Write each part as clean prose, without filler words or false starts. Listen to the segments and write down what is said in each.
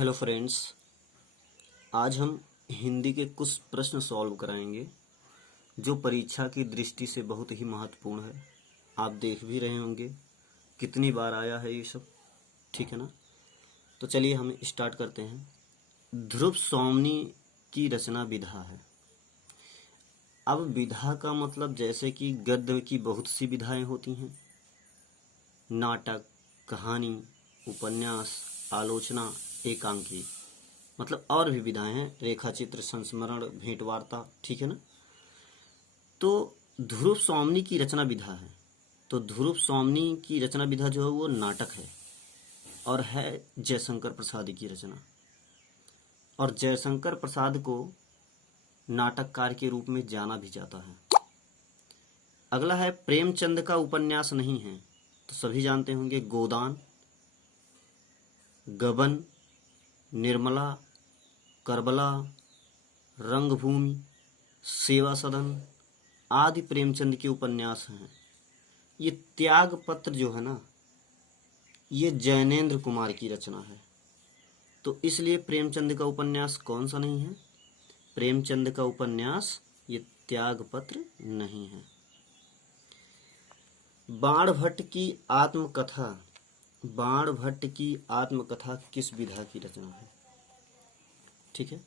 Hello friends, आज हम हिंदी के कुछ प्रश्न सॉल्व कराएंगे जो परीक्षा की दृष्टि से बहुत ही महत्वपूर्ण है। आप देख भी रहे होंगे कितनी बार आया है ये सब, ठीक है ना। तो चलिए हम स्टार्ट करते हैं। ध्रुव सौमनी की रचना विधा है। अब विधा का मतलब जैसे कि गद्य की बहुत सी विधाएं होती हैं, नाटक, कहानी, उपन्यास, आलोचना, एकांकी, मतलब और भी विधाएं हैं, रेखा चित्र, संस्मरण, भेंट वार्ता, ठीक है ना। तो ध्रुव सौमनी की रचना विधा है। तो ध्रुव सौमनी की रचना विधा जो है वो नाटक है और है जयशंकर प्रसाद की रचना। और जयशंकर प्रसाद को नाटककार के रूप में जाना भी जाता है। अगला है प्रेमचंद का उपन्यास नहीं है। तो सभी जानते होंगे गोदान, गबन, निर्मला, करबला, रंगभूमि, सेवा सदन आदि प्रेमचंद के उपन्यास हैं। ये त्याग पत्र जो है ना, ये जैनेन्द्र कुमार की रचना है। तो इसलिए प्रेमचंद का उपन्यास कौन सा नहीं है? प्रेमचंद का उपन्यास ये त्याग पत्र नहीं है। बाणभट्ट की आत्मकथा, बाणभट्ट की आत्मकथा किस विधा की रचना है? ठीक है,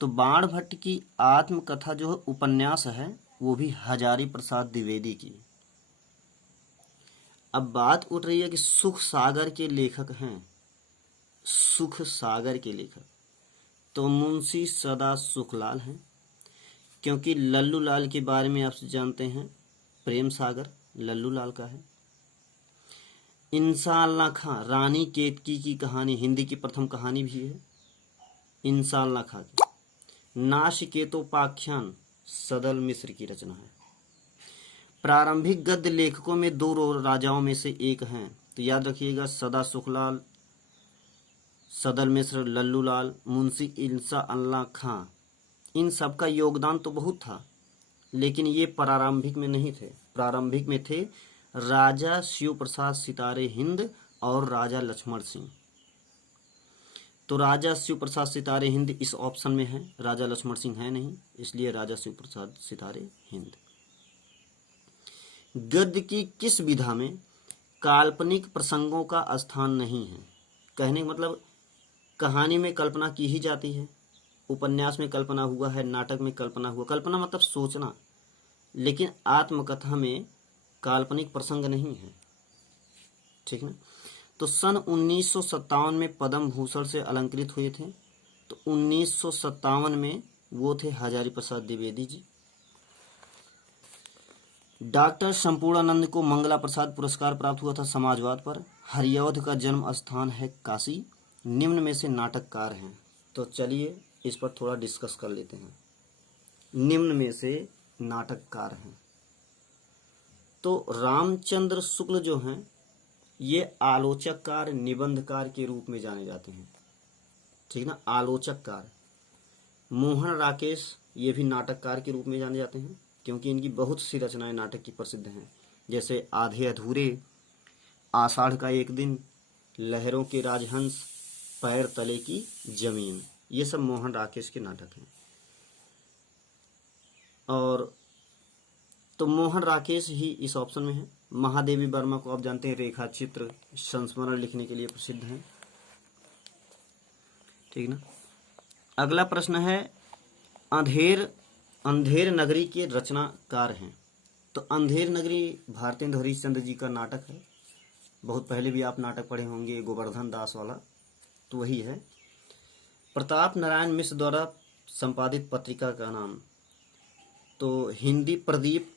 तो बाणभट्ट की आत्मकथा जो है उपन्यास है, वो भी हजारी प्रसाद द्विवेदी की। अब बात उठ रही है कि सुख सागर के लेखक हैं। सुख सागर के लेखक तो मुंशी सदा सुखलाल हैं, क्योंकि लल्लू लाल के बारे में आप जानते हैं, प्रेम सागर लल्लू लाल का है। इंसाल्लाह खां, रानी केतकी की कहानी, हिंदी की प्रथम कहानी भी है इंसाल्लाह खां की। नाशिकेतोपाख्यान सदल मिश्र की रचना है। प्रारंभिक गद्य लेखकों में दो राजाओं में से एक हैं। तो याद रखिएगा, सदा सुखलाल, सदल मिश्र, लल्लू लाल, मुंशी इंसाअल्लाह खां, इन सब का योगदान तो बहुत था, लेकिन ये प्रारंभिक में नहीं थे। प्रारंभिक में थे राजा शिव प्रसाद सितारे हिंद और राजा लक्ष्मण सिंह। तो राजा शिव प्रसाद सितारे हिंद इस ऑप्शन में है, राजा लक्ष्मण सिंह है नहीं, इसलिए राजा शिव प्रसाद सितारे हिंद। गद्य की किस विधा में काल्पनिक प्रसंगों का स्थान नहीं है? कहने का मतलब, कहानी में कल्पना की ही जाती है, उपन्यास में कल्पना हुआ है, नाटक में कल्पना हुआ, कल्पना मतलब सोचना, लेकिन आत्मकथा में काल्पनिक प्रसंग नहीं है, ठीक ना। तो सन 1957 में पद्म भूषण से अलंकृत हुए थे। तो 1957 में वो थे हजारी प्रसाद द्विवेदी जी। डॉक्टर संपूर्णानंद को मंगला प्रसाद पुरस्कार प्राप्त हुआ था समाजवाद पर। हरिऔध का जन्म स्थान है काशी। निम्न में से नाटककार हैं। तो चलिए इस पर थोड़ा डिस्कस कर लेते हैं। निम्न में से नाटककार हैं तो रामचंद्र शुक्ल जो हैं, ये आलोचककार, निबंधकार के रूप में जाने जाते हैं, ठीक ना, आलोचककार। मोहन राकेश ये भी नाटककार के रूप में जाने जाते हैं, क्योंकि इनकी बहुत सी रचनाएं नाटक की प्रसिद्ध हैं, जैसे आधे अधूरे, आषाढ़ का एक दिन, लहरों के राजहंस, पैर तले की जमीन, ये सब मोहन राकेश के नाटक हैं। और तो मोहन राकेश ही इस ऑप्शन में है। महादेवी वर्मा को आप जानते हैं, रेखा चित्र, संस्मरण लिखने के लिए प्रसिद्ध हैं, ठीक ना। अगला प्रश्न है, अंधेर नगरी के रचनाकार हैं। तो अंधेर नगरी भारतेंदु हरिश्चंद्र जी का नाटक है। बहुत पहले भी आप नाटक पढ़े होंगे, गोवर्धन दास वाला, तो वही है। प्रताप नारायण मिश्र द्वारा संपादित पत्रिका का नाम, तो हिंदी प्रदीप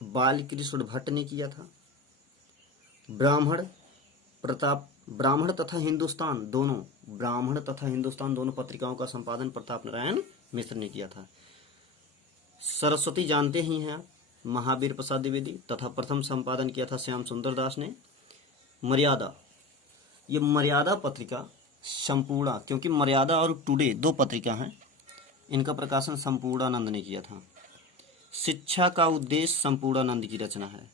बालकृष्ण भट्ट ने किया था। ब्राह्मण तथा हिंदुस्तान दोनों, ब्राह्मण तथा हिंदुस्तान दोनों पत्रिकाओं का संपादन प्रताप नारायण मिश्र ने किया था। सरस्वती जानते ही हैं आप, महावीर प्रसाद द्विवेदी, तथा प्रथम संपादन किया था श्याम सुंदर दास ने। मर्यादा, ये मर्यादा पत्रिका संपूर्णा, क्योंकि मर्यादा और टुडे दो पत्रिका हैं, इनका प्रकाशन संपूर्णानंद ने किया था। शिक्षा का उद्देश्य संपूर्णानंद की रचना है।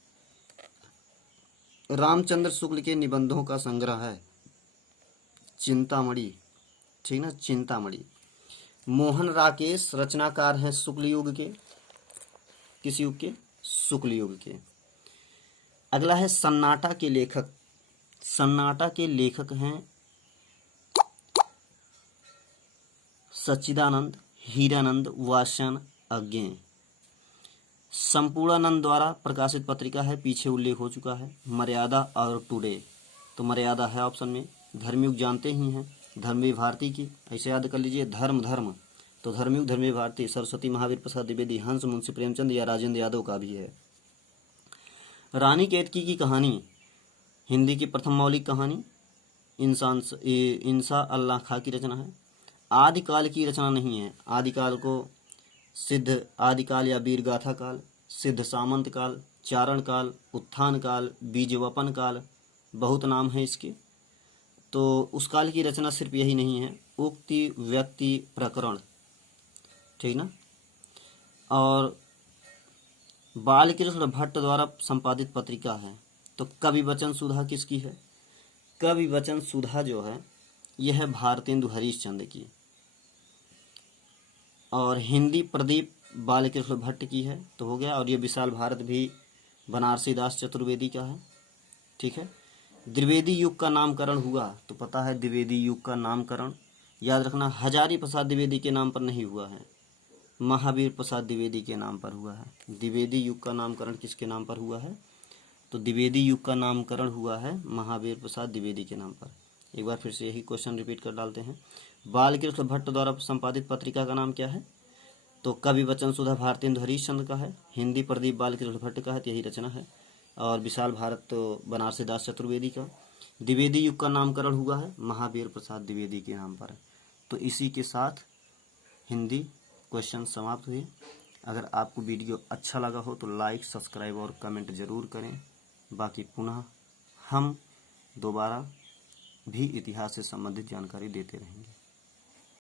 रामचंद्र शुक्ल के निबंधों का संग्रह है चिंतामणि, ठीक ना, चिंतामणि। मोहन राकेश रचनाकार हैं शुक्ल युग के, किस युग के? शुक्ल युग के। अगला है सन्नाटा के लेखक। सन्नाटा के लेखक हैं सच्चिदानंद, हीरानंद, वात्स्यायन, अज्ञेय। संपूर्णानंद द्वारा प्रकाशित पत्रिका है, पीछे उल्लेख हो चुका है। मर्यादा और टुडे, तो मर्यादा है ऑप्शन में। धर्मयुग जानते ही हैं, धर्मवीर भारती की, ऐसे याद कर लीजिए। धर्म धर्म, तो धर्मयुग धर्मवीर भारती, सरस्वती महावीर प्रसाद द्विवेदी, हंस मुंशी प्रेमचंद या राजेंद्र यादव का भी है। रानी केतकी की कहानी हिंदी की प्रथम मौलिक कहानी, इंसा अल्लाह खां की रचना है। आदिकाल की रचना नहीं है। आदिकाल को सिद्ध आदिकाल या वीर गाथा काल, सिद्ध सामंत काल, चारण काल, उत्थान काल, बीजवपन काल, बहुत नाम है इसके। तो उस काल की रचना सिर्फ यही नहीं है, उक्ति, व्यक्ति, प्रकरण, ठीक ना। और बालकृष्ण भट्ट द्वारा संपादित पत्रिका है। तो कवि वचन सुधा किसकी है? कवि वचन सुधा जो है यह है भारतेंदु हरीशचंद्र की। और हिंदी प्रदीप बालकृष्ण भट्ट की है, तो हो गया। और ये विशाल भारत भी बनारसी दास चतुर्वेदी का है, ठीक है। द्विवेदी युग का नामकरण हुआ, तो पता है द्विवेदी युग का नामकरण याद रखना हजारी प्रसाद द्विवेदी के नाम पर नहीं हुआ है, महावीर प्रसाद द्विवेदी के नाम पर हुआ है। द्विवेदी युग का नामकरण किसके नाम पर हुआ है? तो द्विवेदी युग का नामकरण हुआ है महावीर प्रसाद द्विवेदी के नाम पर। एक बार फिर से यही क्वेश्चन रिपीट कर डालते हैं। बालकृष्ण भट्ट द्वारा संपादित पत्रिका का नाम क्या है? तो कवि वचन सुधा भारतेंदु हरीशचंद्र का है, हिंदी प्रदीप बालकृष्ण भट्ट का है, तो यही रचना है। और विशाल भारत तो बनारसी दास चतुर्वेदी का। द्विवेदी युग का नामकरण हुआ है महावीर प्रसाद द्विवेदी के नाम पर। तो इसी के साथ हिंदी क्वेश्चन समाप्त हुए। अगर आपको वीडियो अच्छा लगा हो तो लाइक, सब्सक्राइब और कमेंट जरूर करें। बाकी पुनः हम दोबारा भी इतिहास से संबंधित जानकारी देते रहेंगे।